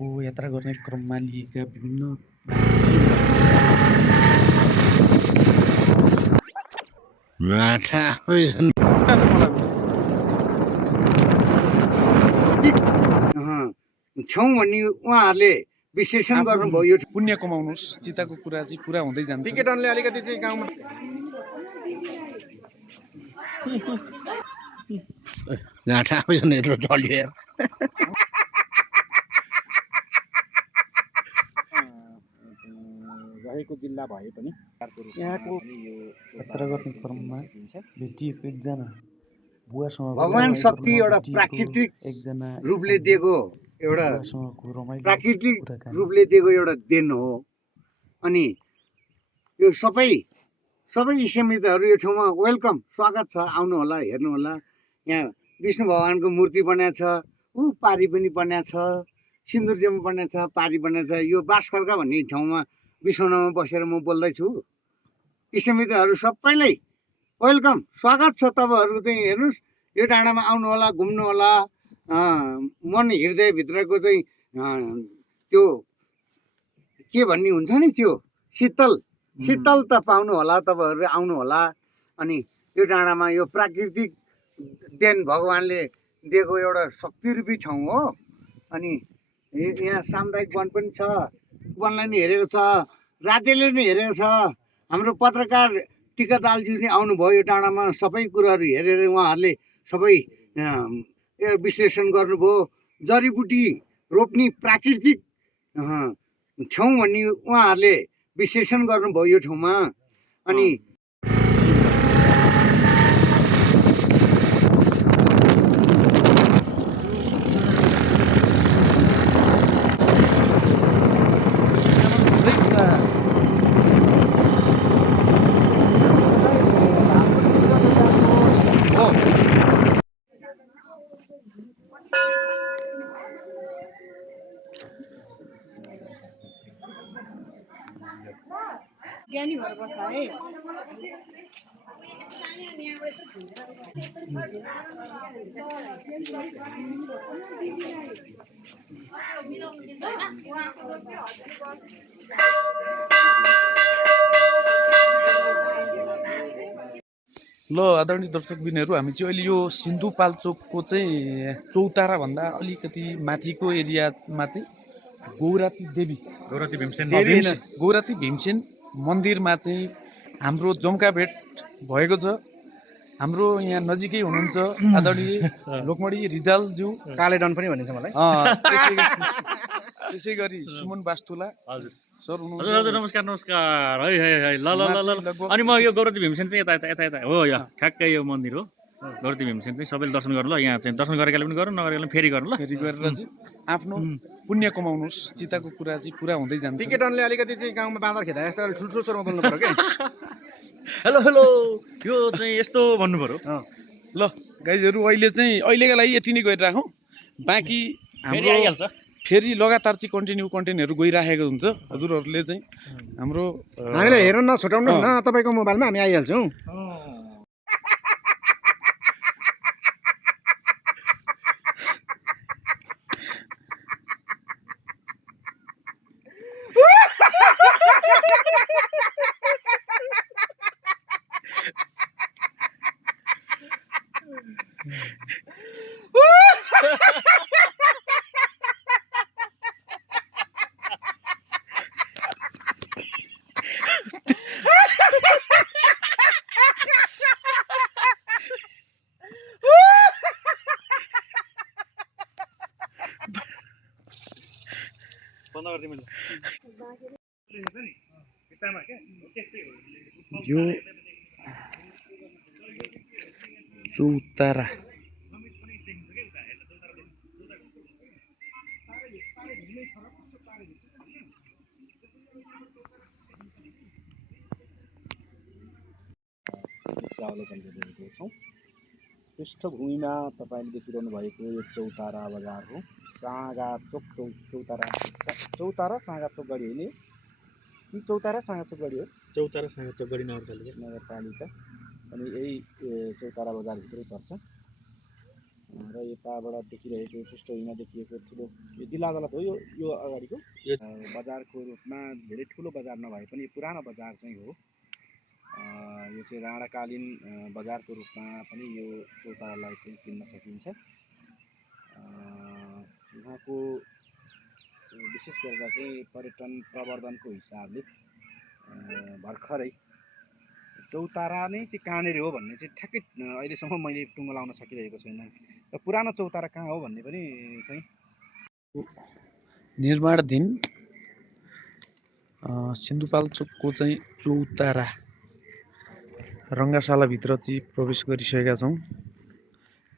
को यात्रा गर्ने क्रममा लिएका विभिन्न छौँ भन्ने उहाँहरूले विश्लेषण गर्नुभयो। यो पुण्य कमाउनुहोस्, चिताको कुरा चाहिँ पुरा हुँदै जान्छ। टिकेटनले अलिकति चाहिँ गाउँमा गाँठा आफैसँग यत्रो चल्यो यार। रहेको जिल्ला भए पनि यहाँको यात्रा गर्ने क्रममा भेटिएको एकजना बुवासँग भगवान शक्ति एउटा प्राकृतिक एकजना रूपले दिएको एउटा बुवासँगको रमाइलो प्राकृतिक कुराकानी। रूपले दिएको एउटा देन हो। अनि यो सबै इष्टमित्रहरू यो ठाउँमा वेलकम, स्वागत छ, आउनु होला, हेर्नु होला। यहाँ विष्णु भगवानको मूर्ति बनाएको छ, पारी पनि बनाएको छ, सिन्दुरजेमा बनाएको छ, पारी बनाएको छ। यो बासखर्का भन्ने ठाउँमा बिसौनामा बसेर म बोल्दैछु। इष्टमित्रहरू सबैलाई वेलकम, स्वागत छ। तपाईँहरू चाहिँ हेर्नुहोस्, यो डाँडामा आउनु होला, घुम्नु होला। मन हृदयभित्रको चाहिँ त्यो के भन्ने हुन्छ नि, त्यो शीतलता पाउनु होला, तपाईँहरू आउनु होला। अनि यो डाँडामा यो प्राकृतिक देन भगवान्ले दिएको एउटा शक्तिरूपी ठाउँ हो। अनि यहाँ सामुदायिक वन पनि छ, वनलाई नि हेरेको छ, राज्यले नि हेरेको छ। हाम्रो पत्रकार टिका दालजी नि आउनुभयो यो डाँडामा, सबै कुराहरू हेरेर उहाँहरूले सबै विश्लेषण गर्नुभयो। जडीबुटी रोप्ने प्राकृतिक ठाउँ भन्ने उहाँहरूले विश्लेषण गर्नुभयो यो ठाउँमा। अनि ज्ञानी भएर बस्छ है। ल आदरणीय दर्शकबिनहरू, हामी चाहिँ अहिले यो सिन्धुपाल्चोकको चाहिँ चौतारा भन्दा अलिकति माथिको एरियामा चाहिँ गौराती भीमसेन मन्दिरमा चाहिँ हाम्रो जम्का भेट भएको छ। हाम्रो यहाँ नजिकै हुनुहुन्छ आदरणीय लोकमणी रिजालज्यू, कालेडन पनि भनिन्छ मलाई। त्यसै गरी सुमन वास्तुला सर हुनुहुन्छ। हजुर नमस्कार है ल अनि म यो गौरती भीमसेन चाहिँ यता हो, यो ठ्याक्कै यो मन्दिर हो गौरती भीमसेन चाहिँ। सबैले दर्शन गर्नु ल, यहाँ चाहिँ दर्शन गरेकाले पनि गर्नु, नगरेकाले पनि फेरि गर्नु ल। फेरि गरेर चाहिँ आफ्नो पुण्य कमाउनुहोस्, चिताको कुरा चाहिँ पुरा हुँदै जान्छ। टिकेटनले अलिकति चाहिँ गाउँमा बाँदर खेदा जस्तो ठुल्ठुलो स्वरमा बोल्नु पर्यो क्या। हेलो यो चाहिँ यस्तो भन्नु पर्यो। ल गाइजहरू, अहिलेका लागि यति नै गरिराखौँ। बाँकी हाम्रो आइहाल्छ, फेरि लगातार चाहिँ कन्टेन्टहरू गइराखेको हुन्छ। हजुरहरूले चाहिँ हाम्रो हामीलाई हेर्न नछुटाउनुहोस् न, तपाईँको मोबाइलमा हामी आइहाल्छौँ। यो चौतारा अवलोकन गरिरहेको छौँ। पृष्ठभूमिमा तपाईँले देखिरहनु भएको यो चौतारा बजार हो। साँगाचोक चौतारा साँगाचोक गढी होइन, कि चौतारा साँगाचोक गढी हो? चौतारा साँगाचोक गढी नगरपालिका। अनि यही चौतारा बजारभित्रै पर्छ। र यताबाट देखिरहेको पृष्ठभूमिमा देखिएको ठुलो यो जिल्ला अदालत हो यो अगाडिको बजारको रूपमा धेरै ठुलो बजार नभए पनि पुरानो बजार चाहिँ हो। यो चाहिँ राणाकालीन बजारको रूपमा पनि यो चौतारालाई चाहिँ चिन्न सकिन्छ। यहाँको विशेष गरेर चाहिँ पर्यटन प्रवर्धनको हिसाबले भर्खरै चौतारा नै चाहिँ कहाँनिर हो भन्ने चाहिँ ठ्याक्कै अहिलेसम्म मैले टुङ्गो लाउन सकिरहेको छैन र पुरानो चौतारा कहाँ हो भन्ने पनि चाहिँ निर्माणाधीन सिन्धुपाल्चोकको चाहिँ चौतारा रङ्गाशालाभित्र चाहिँ प्रवेश गरिसकेका छौँ।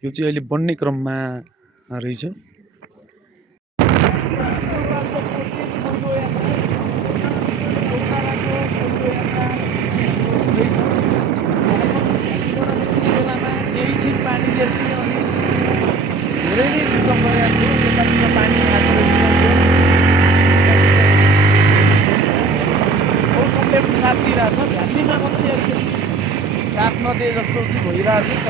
यो चाहिँ अहिले बन्ने क्रममा रहेछ। धेरै नै डिस्टर्ब भइरहेको थियो। यतातिर पानी मौसमले पनि साथ दिइरहेछ। भ्यालीमा मात्रै अलिकति साथ नदिए जस्तो चाहिँ भइरहेको छ।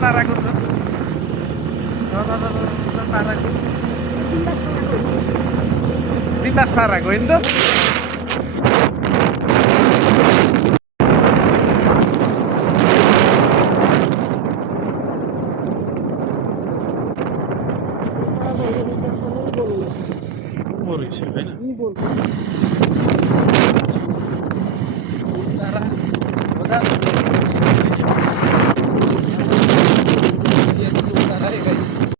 ताराको छ ताराको बिन्दास ताराको होइन त। होइन